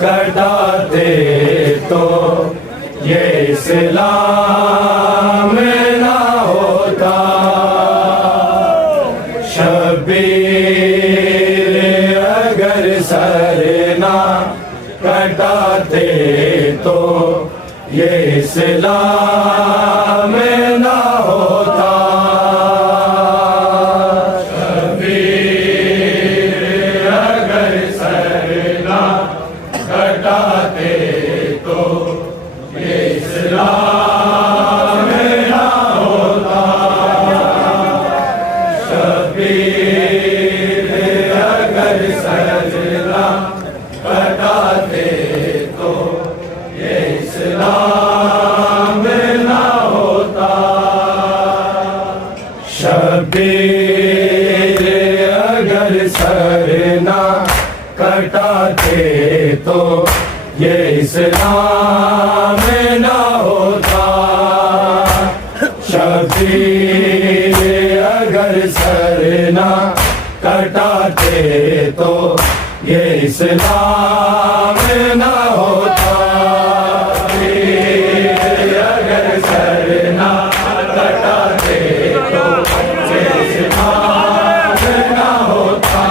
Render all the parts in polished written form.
कटाते तो ये इस्लाम ना होता। शबीर अगर सर ना कटाते तो ये इस्लाम ना होता। शबीर अगर सर ना कटाते तो ये इस्लाम ना होता। शबीर अगर सजना कटाते तो ये इस्लाम ना होता। शबीर अगर सरना कटाते तो ये इस्लाम ना होता। शबीर अगर सरना कटाते तो ये इस्लाम ना होता। अगर सरना कटाते तो ये इस्लाम ना होता।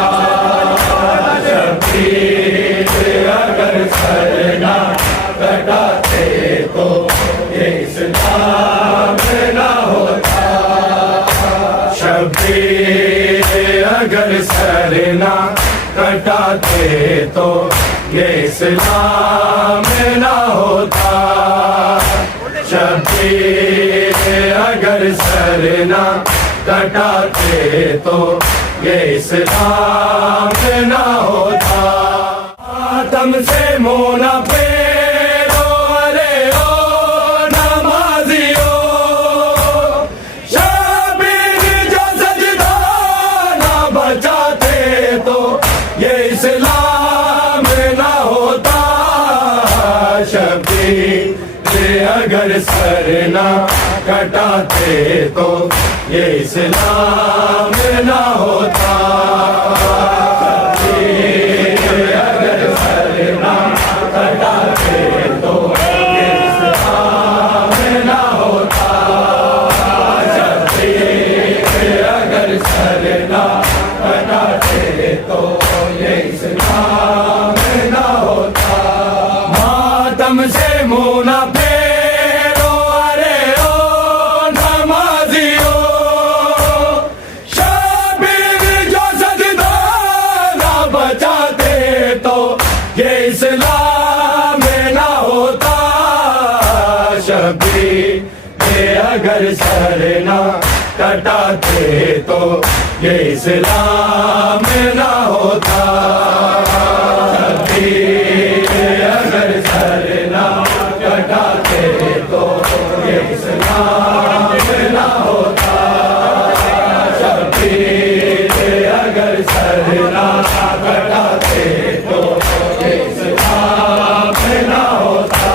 अगर सरना कटाते तो ये इस्लाम ना होता। शबीर अगर सरना कटाते तो ये इस्लाम ना होता। शबीर अगर सरना कटाते तो ये इस्लाम ना होता। आतम से मुँह न फेरो अरे ओ नमाजियो। शबीर जो सजदा ना बचाते तो ये इस्लाम ना होता। शबीर अगर सरना कटाते तो ये इस्लाम ना होता। अगर सरना कटाते तो ये इस्लाम ना होता। अगर सरना कटाते तो ये इस्लाम ना होता। मातम से मुँह न फेरो अरे ओ नमाजियो। शबीर जो सजदा ना बचाते तो ये इस्लाम ना होता। शबीर अगर सरना कटाते तो ये इस्लाम ना होता। शबीर अगर सरना कटाते तो ये इस्लाम ना होता। शबीर अगर सरना कटाते तो ये इस्लाम ना होता।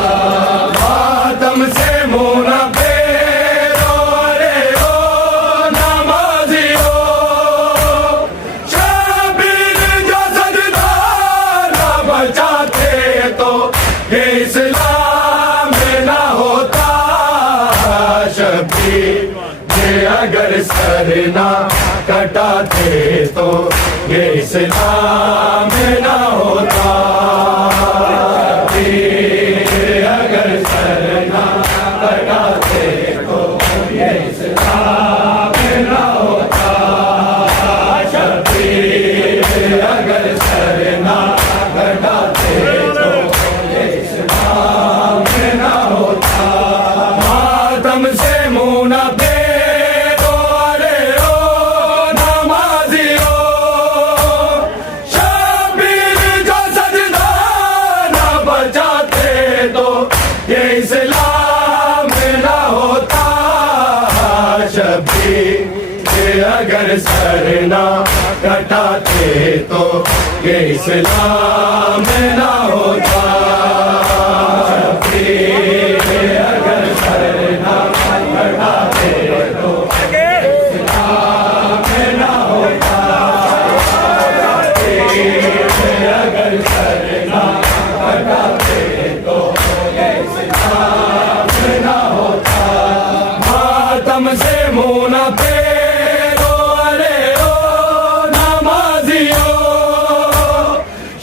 मातम से मुँह न फेरो अरे ओ नमाजियो। शबीर जो सजदा ना बचाते तो ये इस्लाम ना होता। शबीर अगर सरना कटाते तो ये इस्लाम ना होता। अगर सरना कटाते तो ये इस्लाम ना होता। शबीर अगर सरना कटाते तो ये इस्लाम ना होता। मातम से मुँह न फेरो अरे ओ शबीर अगर सर ना कटाते तो ये इस्लाम ना होता। शबीर अगर सर ना कटाते तो इस्लाम ना होता। शबीर अगर सर ना कटाते तो ये इस्लाम ना होता। मातम से मुँह न फेरो अरे ओ नमाजियो,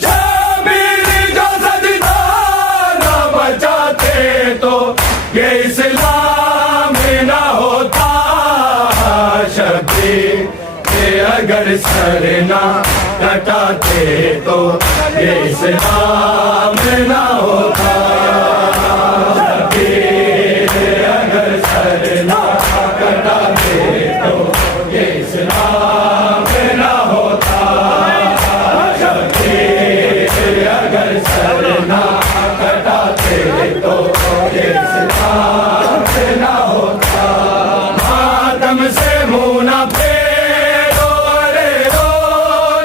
शबीर जो सजदा न बचाते तो ये इस्लाम ना होता। शबीर अगर सर ना कटाते तो ये इस्लाम ना होता। शबीर अगर सर ना कटाते तो ये इस्लाम ना होता। शबीर अगर सर ना कटाते तो ये इस्लाम ना होता। मातम से मुँह न फेरो अरे ओ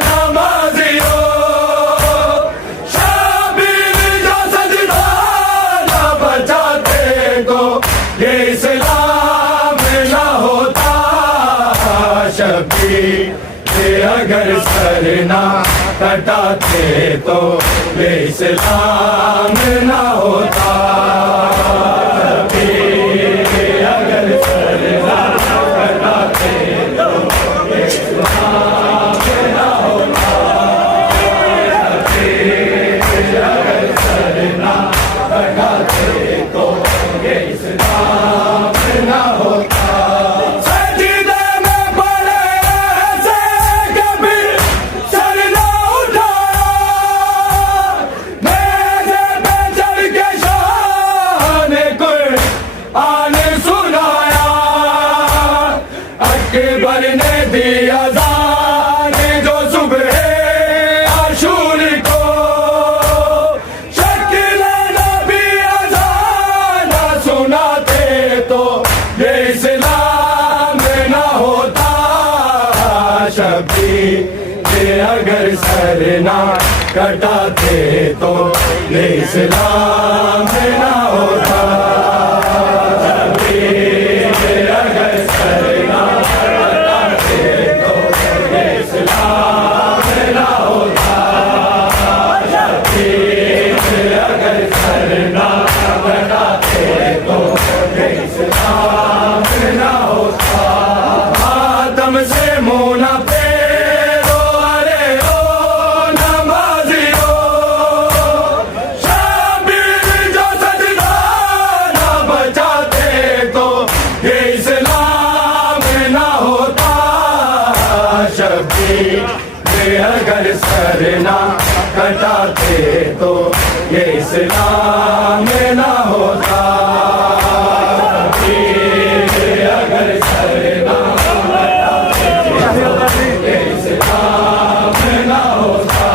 नमाजियो, शबीर जो सजदा न बचाते तो ये इस्लाम ना होता। शबीर अगर सर ना कटाते तो ये इस्लाम ना होता। शबीर अगर सर ना कटाते तो ये इस्लाम ना होता। शबीर अगर सर ना कटाते तो ये इस्लाम ना होता। सजदे में पड़े ऐसे कभी सर ना उठाया, मेरे पे चढ़ के शान कुरान सुनाया। अकबर ने दिया जान जो सुबह आशूर को, शक्ल नबी अज़ान सुनाते तो ये इस्लाम ना होता। शबीर अगर सर ना कटाते तो ये इस्लाम ना होता। शबीर अगर सर ना कटाते तो ये इस्लाम ना होता। शबीर अगर सर ना कटाते तो ये इस्लाम ना होता। मातम से मुँह न फेरो अरे ओ नमाजियो, शबीर जो सजदा न बचाते तो ये इस्लाम ना होता। शबीर अगर सर ना कटाते तो ये इस्लाम ना होता। शबीर अगर सर ना कटाते तो ये इस्लाम ना होता।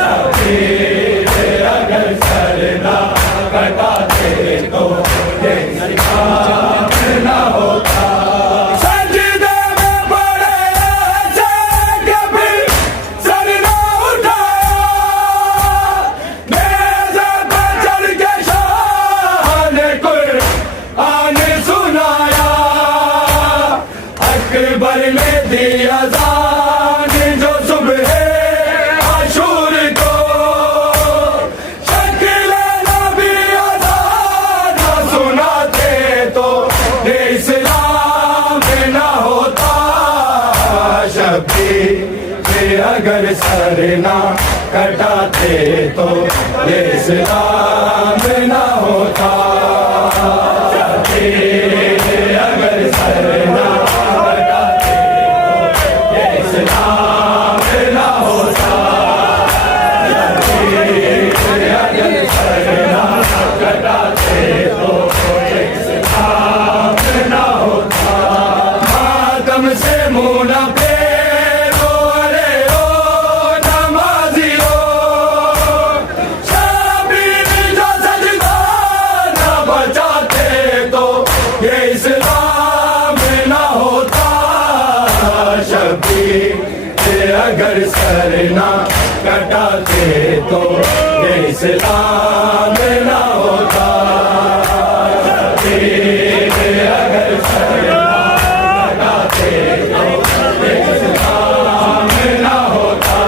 शबीर अगर सर ना कटाते तो ये इस्लाम ना होता। सजदे में पड़े ऐसे कभी सर ना उठाया, मेज़े पे चढ़ के शान कुरान सुनाया। अकबर ने दिया जान जो सुबह आशूर को, शक्ल नबी अज़ान सुनाते तो ये इस्लाम ना होता। शबीर अगर सर ना कटाते तो ये इस्लाम ना होता। शबीर अगर सर ना कटाते तो ये इस्लाम ना होता। शबीर अगर सर ना कटाते तो ये इस्लाम ना होता। मातम से मुँह न फेरो अरे ओ नमाजियो, शबीर जो सजदा न बचाते तो ये इस्लाम अगर सर ना कटाते तो ये इस्लाम ना होता। शबीर अगर सर ना कटाते तो ये इस्लाम ना होता।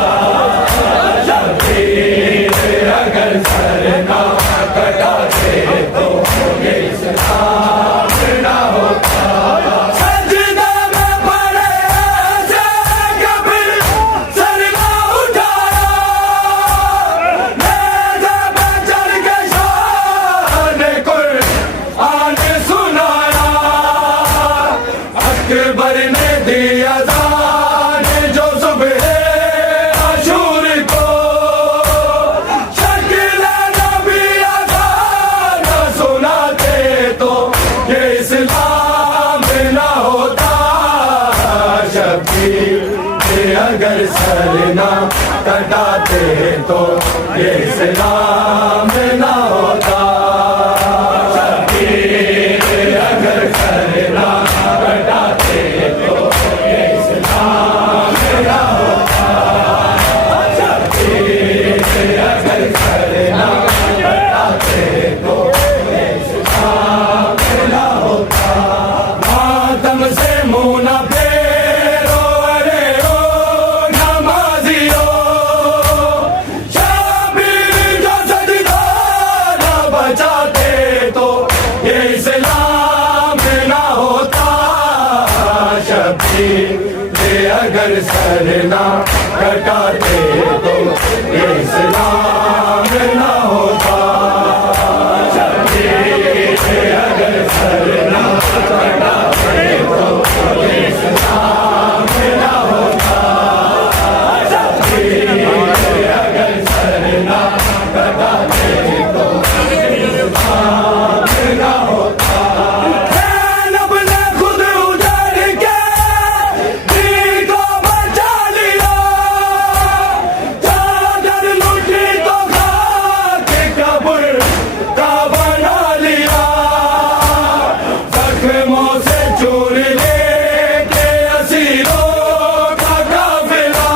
शबीर अगर सर ना कटाते तो ये इस्लाम ना होता। अकबर ने दिया दान जो सुबह अशूर को, शकील नबी अज़ान सुनाते तो ये इस्लाम ना होता। शबीर अगर सर ना कटाते तो ये इस्लाम ना होता। शबीर अगर सर ना कटाते तो ये इस्लाम ना होता। शबीर अगर सर ना कटाते तो ये इस्लाम ना होता। मातम से मुँह न फेरो अरे ओ नमाजियो, शबीर जो सजदा न बचाते तो ये इस्लाम ना होता। शबीर अगर सर ना कटाते तो ये इस्लाम ना होता। शबीर अगर सर ना कटाते तो ये इस्लाम ना होता। शबीर अगर सर ना कटाते तो ये इस्लाम ना होता। ज़ैनब ने खुद उधर के दिल को बचा लिया, चादर लूटी तो खाक कब्र का बना लिया। जख्मों से चूर लेके असीरों का काफिला,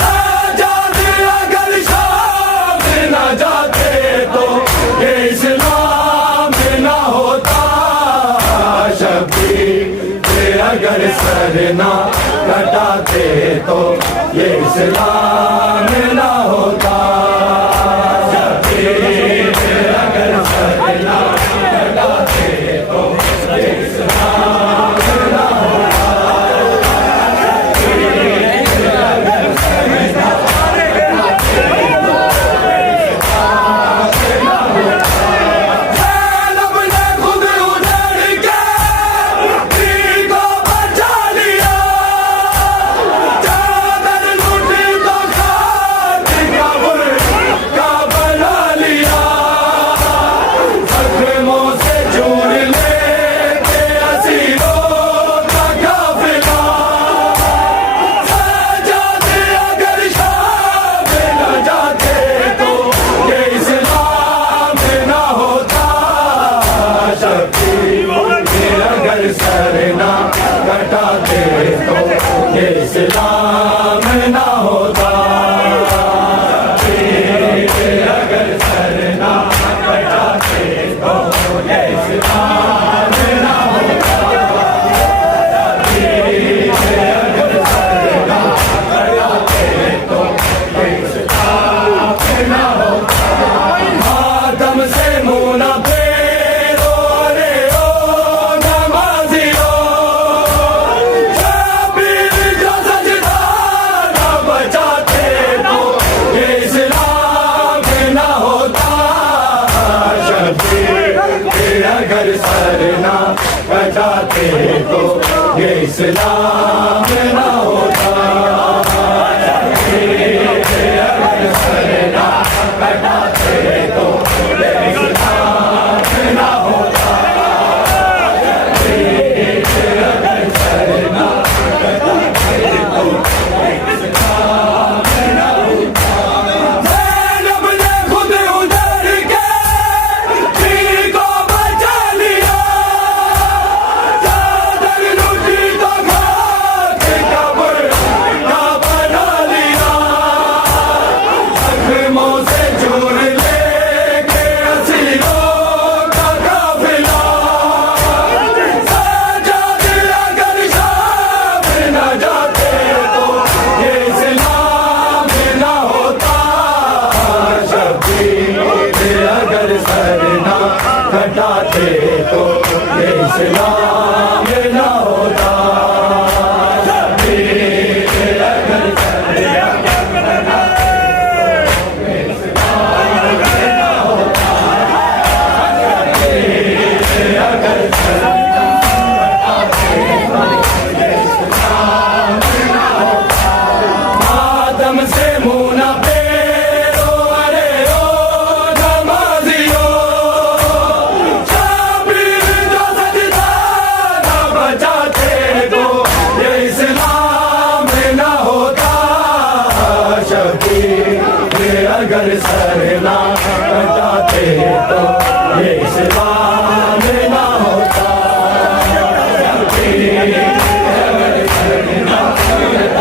सजाद अगर शाम न जाते तो ये इस्लाम ना होता। शबीर अगर सर ना कटाते तो ये इस्लाम ना होता। शबीर अगर सर ना कटाते तो ये इस्लाम ना होता। शबीर अगर सर ना कटाते तो ये इस्लाम ना होता। ज़ैनब ने खुद उधर के दिल को बचा लिया, चादर लूटी तो खाक कब्र का बना लिया। जख्मों से चूर लेके असीरों का काफिला, सजाद अगर शाम न जाते तो ये इस्लाम ना होता। शबीर अगर सर ना कटाते तो ये इस्लाम ना होता। शबीर अगर सर ना कटाते तो ये इस्लाम ना होता। शबीर अगर सर ना कटाते तो ये इस्लाम ना होता। मातम से मुँह न फेरो अरे ओ नमाजियो, शबीर जो सजदा न बचाते तो ये इस्लाम ना होता। शबीर अगर सर ना कटाते तो ये इस्लाम ना होता। शबीर अगर सर ना कटाते तो ये इस्लाम ना होता। शबीर अगर सर ना कटाते तो ये इस्लाम ना होता। ज़ैनब ने खुद उधर के दिल को बचा लिया, चादर लूटी तो खाक कब्र इस्लाम न होता शबीर अगर मातम से मुँह न फेरो अरे ओ नमाजियो शबीर जो सजदा न बचाते तो ये इस्लाम न होता शबीर अगर सर ना कटाते तो ये इस्लाम न होता अगर सरना कटाते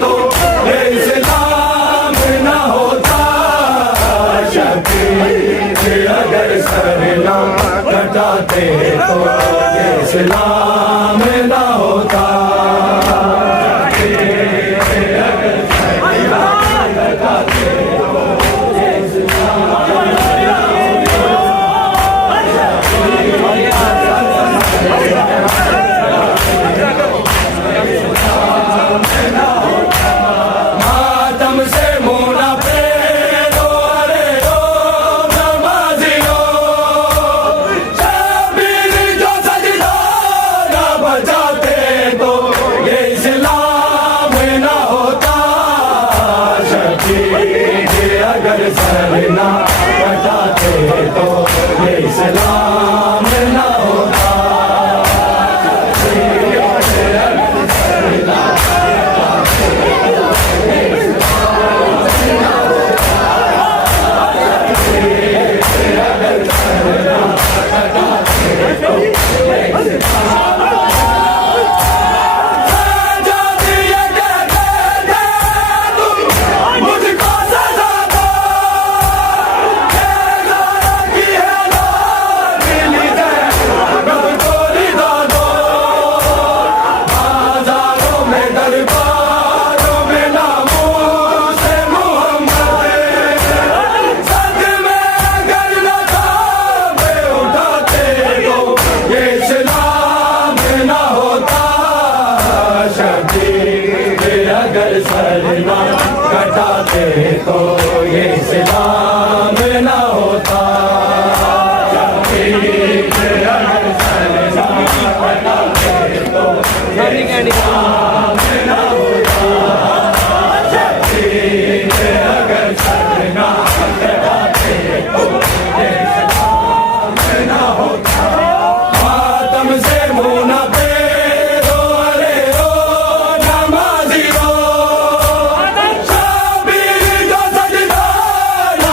तो ये इस्लाम न होता अगर सरना कटाते तो ये मातम से मुँह न फेरो अरे ओ नमाजियो शबीर जो सजदा न बचाते तो ये इस्लाम न होता शबीर अगर सर ना कटाते तो ये इस्लाम न होता अगर सरना कटाते तो ये इस्लाम न होता अगर सरना कटाते तो ये इस्लाम न होता अगर सरना कटाते तो ये इस्लाम न होता मातम से मुँह न फेरो अरे ओ नमाजियो शबीर जो सजदा न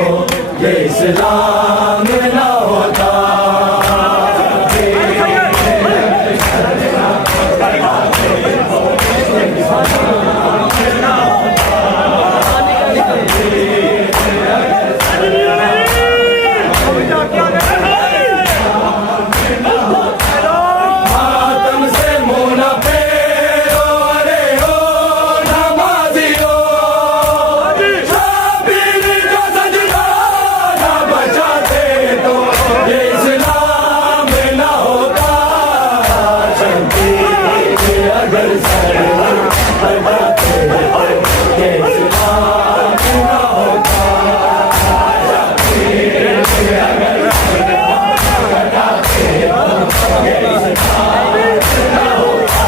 तो ये इस्लाम न होता। मातम से मुँह न फेरो, अरे ओ नमाजियो, शबीर का सजदा न बचाते तो ये इस्लाम न होता। शबीर अगर सर हटाते तो ये इस्लाम न होता। शबीर अगर सर हटाते तो ये इस्लाम न होता।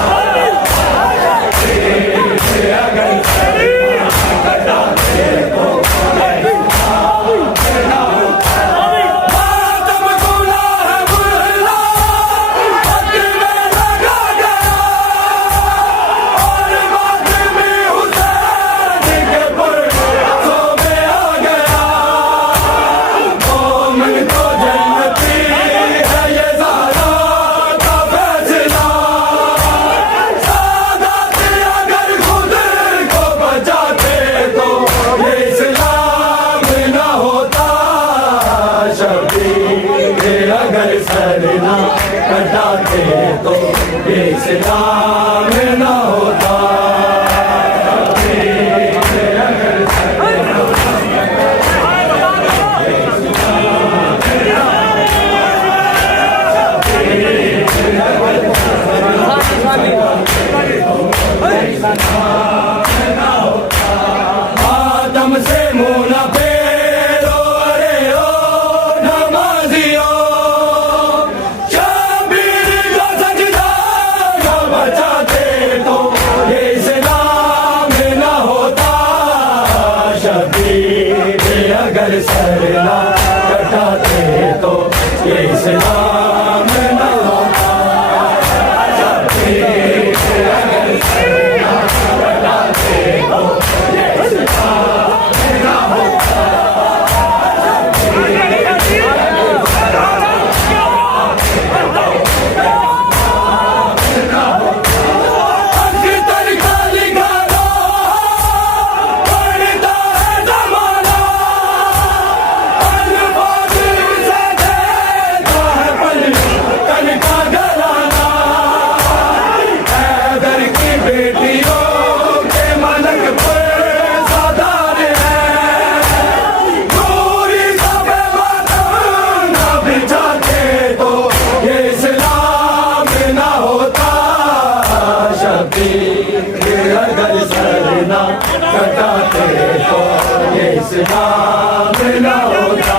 शबीर अगर सर हटाते तो मातम गुनाह मुल्ला हक में लगा गया, और बाद में हुसैन के परसों में आ गया। मोमिन तो जन्नती है ये ज़ारा का फैसला, सादात अगर खुद को बचाते तो ये इस्लाम न होता। शबीर अगर सर ना कटाते तो ये इस्लाम न होता। शबीर अगर सर आदम से मुँह न फेरो, अरे ओ नमाजियो, शबीर का सजदा न बचाते तो ये इस्लाम न होता। शबीर अगर सर न कटाते तो ये इस्लाम न होता। शबीर अगर सर न कटाते तो ये इस्लाम न होता। अख्तर का लिखा लो पढ़ता है ज़माना, अल्फाज़ से देता है पलकन का घराना। हैदर की बेटियों के मलक पर सादार है, पूरी सब मातम न बिछाते तो ये इस्लाम न होता। शबीर अगर सर न कटाते तो ये इस्लाम न होता।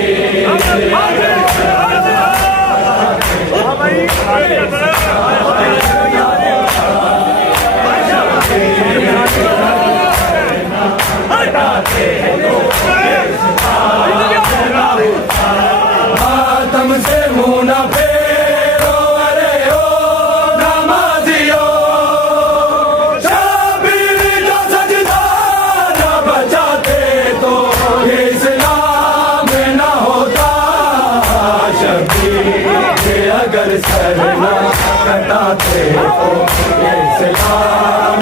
शबीर अगर मातम से मुँह न फेरो, अरे ओ नमाजियो, शबीर का सजदा न बचाते तो ये इस्लाम न होता। शबीर अगर सर न कटाते तो ये इस्लाम